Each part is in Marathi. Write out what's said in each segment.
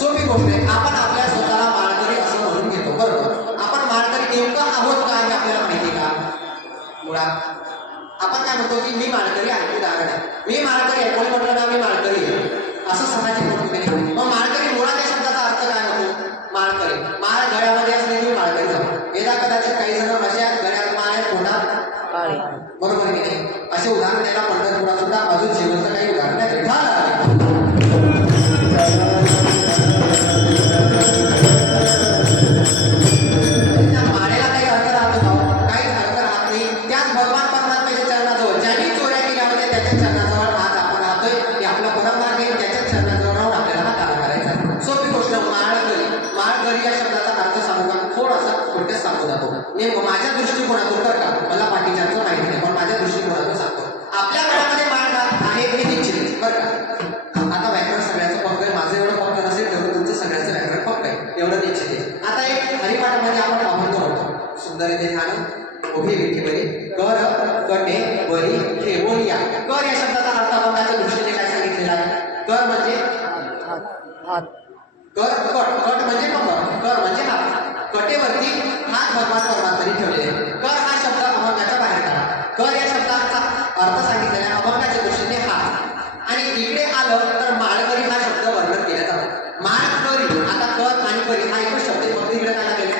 सोपी गोष्ट आहे. आपण आपल्या स्वतःला माळकरी असं म्हणून घेतो बरोबर? आपण माळकरी नेमकं आहोत का हे आपल्याला माहिती आहे का? मुळात आपण काय म्हणतो की मी माळकरी आहे उदाहरण आहे. मी माळकरी आहे कोणी म्हटलं ना मी माळकरी आहे? असं सामाजिक म्हणतो नाही मग माळकरी मुळात या शब्दाचा अर्थ काय होतो? माळकरी माळ गळ्यामध्ये असले की माळकरी झालो यदा कदाचित काही जण अशा गळ्यात माळ आहेत पोटात बरोबर आहे की नाही? असे उदाहरण द्यायला सांगू जातो नेमकं माझ्या दृष्टिकोनातून तर का मला बाकीच्या अर्थ माहिती नाही पण माझ्या दृष्टिकोनातून सांगतो. आपल्या घरामध्ये का आहे हे निश्चित बरं का? आता व्याकरण सगळ्याचं पक्क आहे माझं एवढं पक्क नसेल तेवढं तुमचं सगळ्याचं व्याकरण पक्क आहे एवढं निश्चित आहे. आता एक हरिपाठामध्ये आपण अभंग म्हणतो. सुंदर येते ध्यान उभी विठी बरी कर कटे बरी ठेवूया कर या शब्दाचा अर्थ अभंगाच्या दृष्टीने काय सांगितलेला आहे? कर म्हणजे? कर कट. कटेवरती हात भगवान परमात्माने ठेवले. कर हा शब्द अभंगाच्या बाहेर काढा. कर या शब्दाचा अर्थ सांगितलेला आहे अभंगाच्या दृष्टीने हात आणि इकडे आलं तर माळकरी हा शब्द वर्णन केला जातो. माळकरी आता कर आणि परी हा एकच शब्द फक्त इकडे काय लागलेला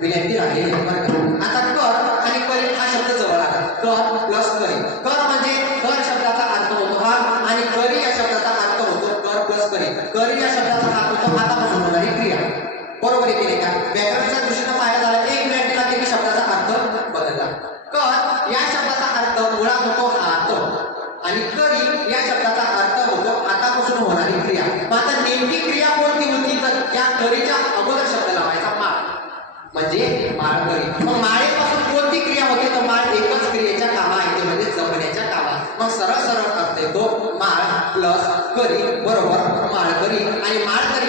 विनंती राहिलेली आहे आता कर आणि परी हा शब्द जवळ आला. कर प्लस करी कर म्हणजे कर शब्दाचा अर्थ होतो हा. आणि करी या शब्दाचा अर्थ होतो कर प्लस करी करी या शब्दाचा अर्थ होतो हातापासून होणारी क्रिया बरोबर आहे का? व्याकरणाच्या दृष्टीनं पाहायला झालं एक मिनिट लागले शब्दाचा अर्थ बदलला. कर या शब्दाचा अर्थ मुळात होतो हात आणि करी या शब्दाचा अर्थ होतो आतापासून होणारी क्रिया. मग आता नेमकी क्रिया कोणती होती? तर त्या करीच्या अगोदर शब्द लावायचा माळ. म्हणजे माळ करी मग माळेपासून कोणती क्रिया होते? तर माळ एकच क्रियेच्या कामा आहे म्हणजे जपण्याच्या कामा. मग सरळ सरळ अर्थ येतो माळ प्लस करी बरोबर माळ करी आणि माळकरी